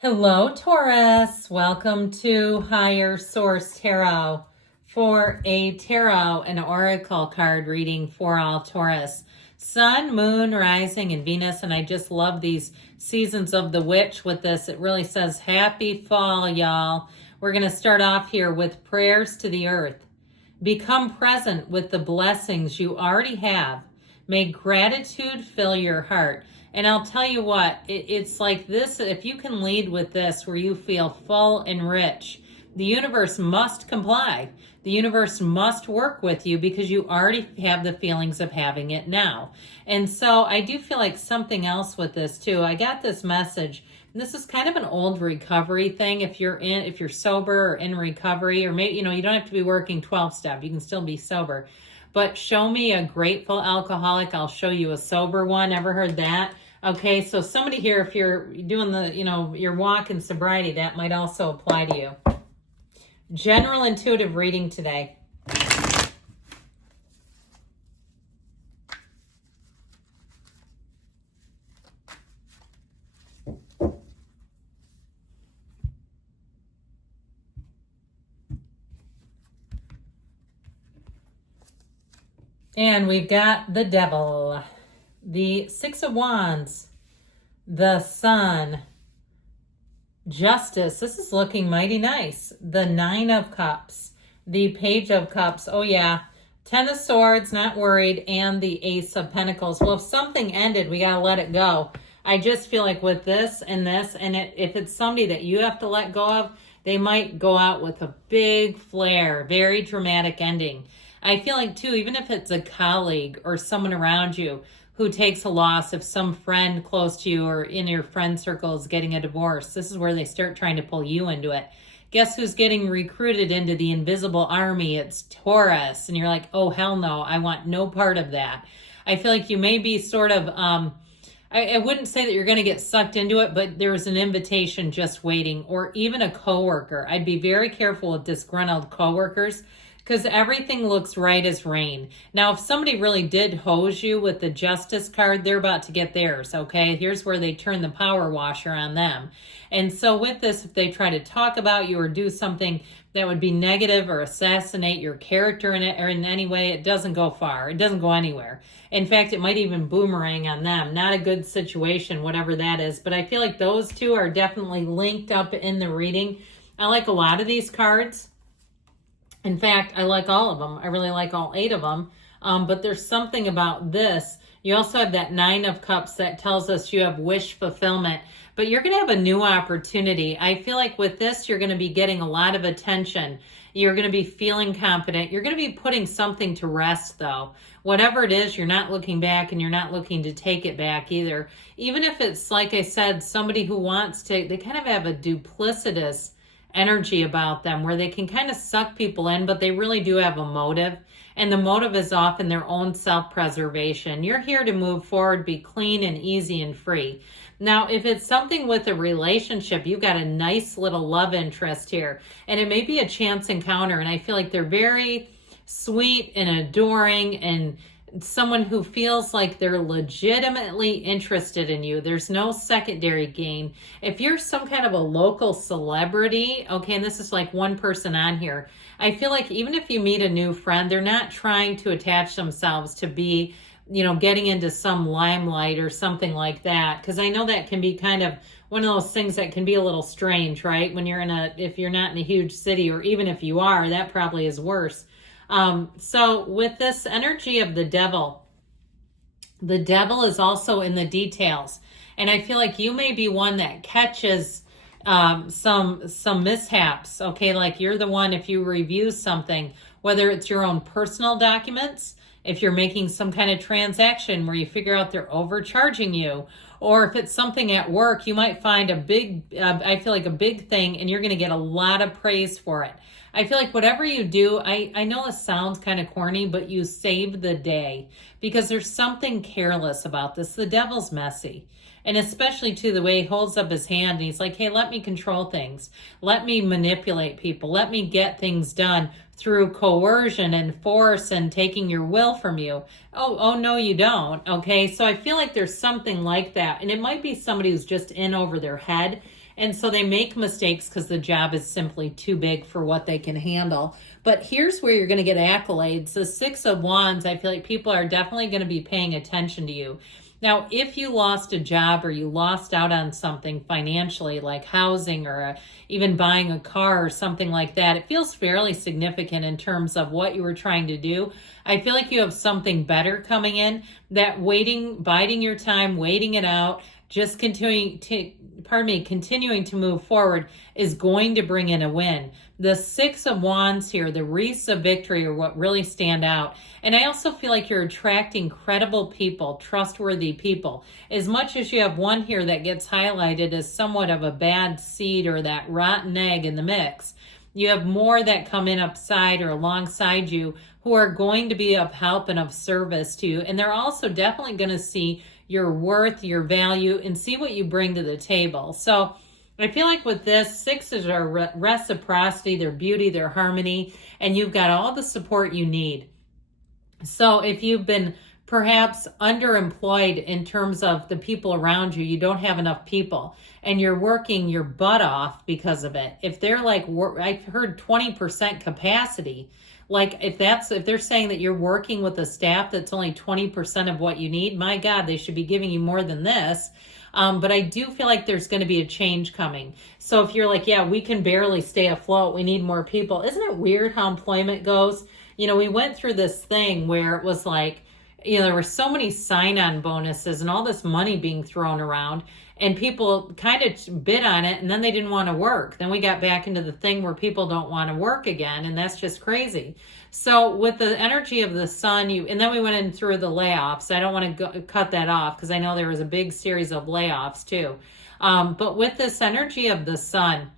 Hello, Taurus. Welcome to Higher Source Tarot for a tarot and oracle card reading for all Taurus. Sun, Moon, Rising, and Venus. And I just love these seasons of the witch with this. It really says happy fall, y'all. We're going to start off here with prayers to the earth. Become present with the blessings you already have. May gratitude fill your heart. And I'll tell you what, it's like this, if you can lead with this where you feel full and rich, the universe must comply. The universe must work with you because you already have the feelings of having it now. And so I do feel like something else with this too. I got this message. This is kind of an old recovery thing. If you're sober or in recovery, or maybe, you don't have to be working 12-step. You can still be sober. But show me a grateful alcoholic, I'll show you a sober one. Ever heard that? Okay, so somebody here, if you're doing your walk in sobriety, that might also apply to you. General intuitive reading today. And we've got the Devil, the Six of Wands, the Sun, Justice. This is looking mighty nice. The Nine of Cups, the Page of Cups. Oh yeah. Ten of Swords, not worried, and the Ace of Pentacles. Well, if something ended, we got to let it go. I just feel like with this, and if it's somebody that you have to let go of, they might go out with a big flare, very dramatic ending. I feel like too, even if it's a colleague or someone around you who takes a loss, if some friend close to you or in your friend circle is getting a divorce, this is where they start trying to pull you into it. Guess who's getting recruited into the invisible army? It's Taurus. And you're like, oh, hell no, I want no part of that. I feel like you may be sort of, I wouldn't say that you're going to get sucked into it, but there's an invitation just waiting, or even a coworker. I'd be very careful with disgruntled coworkers, because everything looks right as rain. Now, if somebody really did hose you with the Justice card, they're about to get theirs, okay? Here's where they turn the power washer on them. And so with this, if they try to talk about you or do something that would be negative or assassinate your character in it or in any way, it doesn't go far. It doesn't go anywhere. In fact, it might even boomerang on them. Not a good situation, whatever that is. But I feel like those two are definitely linked up in the reading. I like a lot of these cards. In fact, I like all of them. I really like all 8 of them. But there's something about this. You also have that Nine of Cups that tells us you have wish fulfillment. But you're going to have a new opportunity. I feel like with this, you're going to be getting a lot of attention. You're going to be feeling confident. You're going to be putting something to rest, though. Whatever it is, you're not looking back, and you're not looking to take it back either. Even if it's, like I said, somebody who wants to, they kind of have a duplicitous energy about them where they can kind of suck people in, but they really do have a motive. And the motive is often their own self-preservation. You're here to move forward, be clean and easy and free. Now, if it's something with a relationship, you've got a nice little love interest here. And it may be a chance encounter. And I feel like they're very sweet and adoring and someone who feels like they're legitimately interested in you. There's no secondary gain. If you're some kind of a local celebrity, okay, and this is like one person on here, I feel like even if you meet a new friend, they're not trying to attach themselves to be, getting into some limelight or something like that. Because I know that can be kind of one of those things that can be a little strange, right? When you're if you're not in a huge city, or even if you are, that probably is worse. So with this energy of the devil is also in the details. And I feel like you may be one that catches some mishaps, okay? Like you're the one, if you review something, whether it's your own personal documents, if you're making some kind of transaction where you figure out they're overcharging you, or if it's something at work, you might find a big thing, and you're going to get a lot of praise for it. I feel like whatever you do, I know this sounds kind of corny, but you save the day, because there's something careless about this. The devil's messy. And especially too, the way he holds up his hand and he's like, hey, let me control things. Let me manipulate people. Let me get things done through coercion and force and taking your will from you. Oh, no, you don't. Okay. So I feel like there's something like that. And it might be somebody who's just in over their head. And so they make mistakes because the job is simply too big for what they can handle. But here's where you're going to get accolades. The Six of Wands, I feel like people are definitely going to be paying attention to you. Now, if you lost a job or you lost out on something financially, like housing or even buying a car or something like that, it feels fairly significant in terms of what you were trying to do. I feel like you have something better coming in, that waiting, biding your time, waiting it out, just continuing to move forward is going to bring in a win. The Six of Wands here, the wreaths of victory are what really stand out. And I also feel like you're attracting credible people, trustworthy people. As much as you have one here that gets highlighted as somewhat of a bad seed or that rotten egg in the mix, you have more that come in upside or alongside you who are going to be of help and of service to you. And they're also definitely going to see your worth, your value, and see what you bring to the table. So I feel like with this, sixes are reciprocity, their beauty, their harmony, and you've got all the support you need. So if you've been perhaps underemployed in terms of the people around you, you don't have enough people, and you're working your butt off because of it. If they're like, I've heard 20% capacity, like if they're saying that you're working with a staff that's only 20% of what you need, my God, they should be giving you more than this. But I do feel like there's going to be a change coming. So if you're like, yeah, we can barely stay afloat, we need more people. Isn't it weird how employment goes? You know, we went through this thing where it was like, you know, there were so many sign-on bonuses and all this money being thrown around, and people kind of bid on it, and then they didn't want to work. Then we got back into the thing where people don't want to work again, and that's just crazy. So with the energy of the sun, and then we went in through the layoffs. I don't want to cut that off because I know there was a big series of layoffs too. But with this energy of the sun,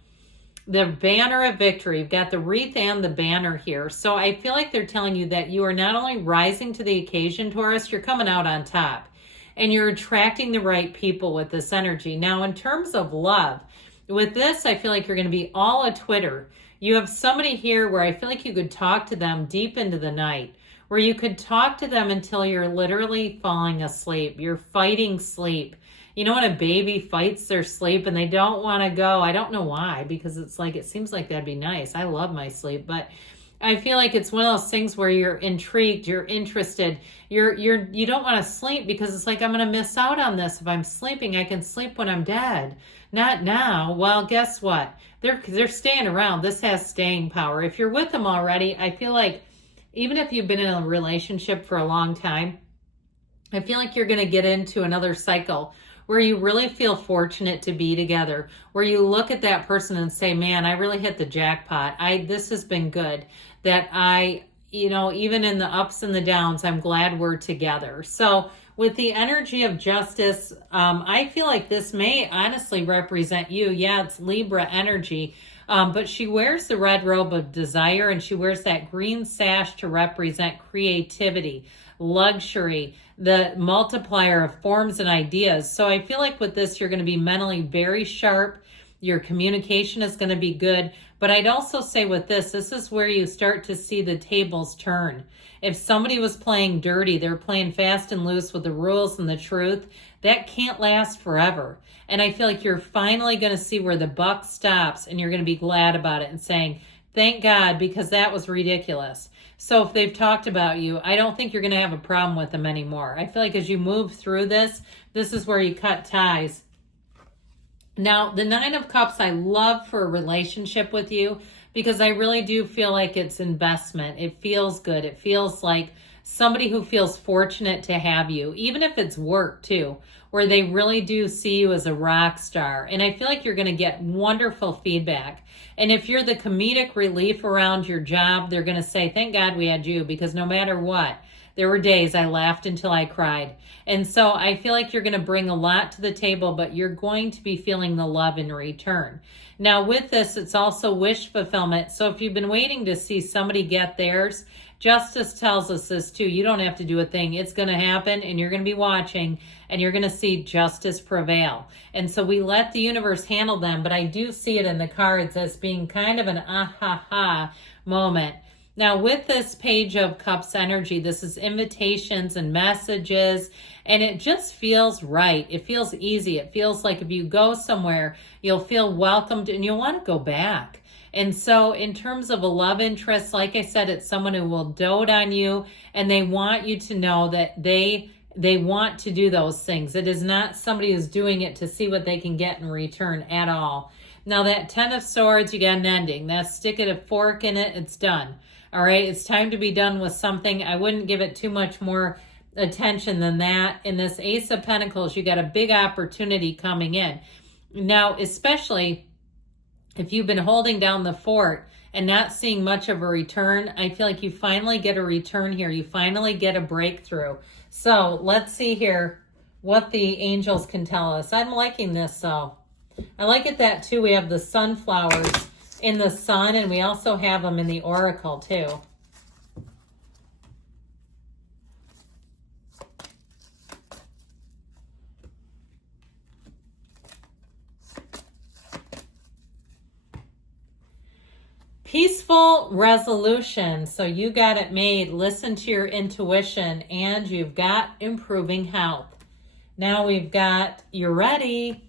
the banner of victory, you've got the wreath and the banner here. So I feel like they're telling you that you are not only rising to the occasion, Taurus, you're coming out on top. And you're attracting the right people with this energy. Now, in terms of love, with this, I feel like you're going to be all a Twitter. You have somebody here where I feel like you could talk to them deep into the night, where you could talk to them until you're literally falling asleep. You're fighting sleep. You know when a baby fights their sleep and they don't want to go? I don't know why, because it's like, it seems like that'd be nice. I love my sleep, but I feel like it's one of those things where you're intrigued, you're interested, you don't want to sleep because it's like, I'm going to miss out on this. If I'm sleeping, I can sleep when I'm dead. Not now. Well, guess what? They're staying around. This has staying power. If you're with them already, I feel like even if you've been in a relationship for a long time, I feel like you're going to get into another cycle where you really feel fortunate to be together, where you look at that person and say, man, I really hit the jackpot. This has been good. That even in the ups and the downs, I'm glad we're together. So with the energy of justice, I feel like this may honestly represent you. Yeah, it's Libra energy, but she wears the red robe of desire, and she wears that green sash to represent creativity, luxury, the multiplier of forms and ideas. So I feel like with this, you're going to be mentally very sharp. Your communication is going to be good. But I'd also say with this is where you start to see the tables turn. If somebody was playing dirty, they're playing fast and loose with the rules and the truth, that can't last forever. And I feel like you're finally going to see where the buck stops, and you're going to be glad about it and saying, thank God, because that was ridiculous. So if they've talked about you, I don't think you're going to have a problem with them anymore. I feel like as you move through this is where you cut ties. Now, the Nine of Cups, I love for a relationship with you because I really do feel like it's investment. It feels good. It feels like somebody who feels fortunate to have you, even if it's work too, where they really do see you as a rock star. And I feel like you're going to get wonderful feedback. And if you're the comedic relief around your job, they're going to say, thank God we had you, because no matter what, there were days I laughed until I cried. And so I feel like you're going to bring a lot to the table, but you're going to be feeling the love in return. Now with this, it's also wish fulfillment. So if you've been waiting to see somebody get theirs, Justice tells us this too. You don't have to do a thing. It's going to happen, and you're going to be watching, and you're going to see justice prevail. And so we let the universe handle them, but I do see it in the cards as being kind of an ah-ha-ha moment. Now, with this Page of Cups energy, this is invitations and messages, and it just feels right. It feels easy. It feels like if you go somewhere, you'll feel welcomed and you'll want to go back. And so in terms of a love interest, like I said, it's someone who will dote on you, and they want you to know that they want to do those things. It is not somebody who's doing it to see what they can get in return at all. Now, that Ten of Swords, you got an ending. That's sticking a fork in it. It's done. All right, it's time to be done with something. I wouldn't give it too much more attention than that. In this Ace of Pentacles, you got a big opportunity coming in. Now, especially if you've been holding down the fort and not seeing much of a return, I feel like you finally get a return here. You finally get a breakthrough. So let's see here what the angels can tell us. I'm liking this, though. I like it that, too, we have the sunflowers in the sun, and we also have them in the oracle, too. Peaceful resolution. So you got it made. Listen to your intuition, and you've got improving health. Now we've got you're ready.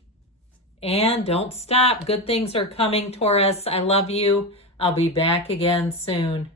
And don't stop. Good things are coming, Taurus. I love you. I'll be back again soon.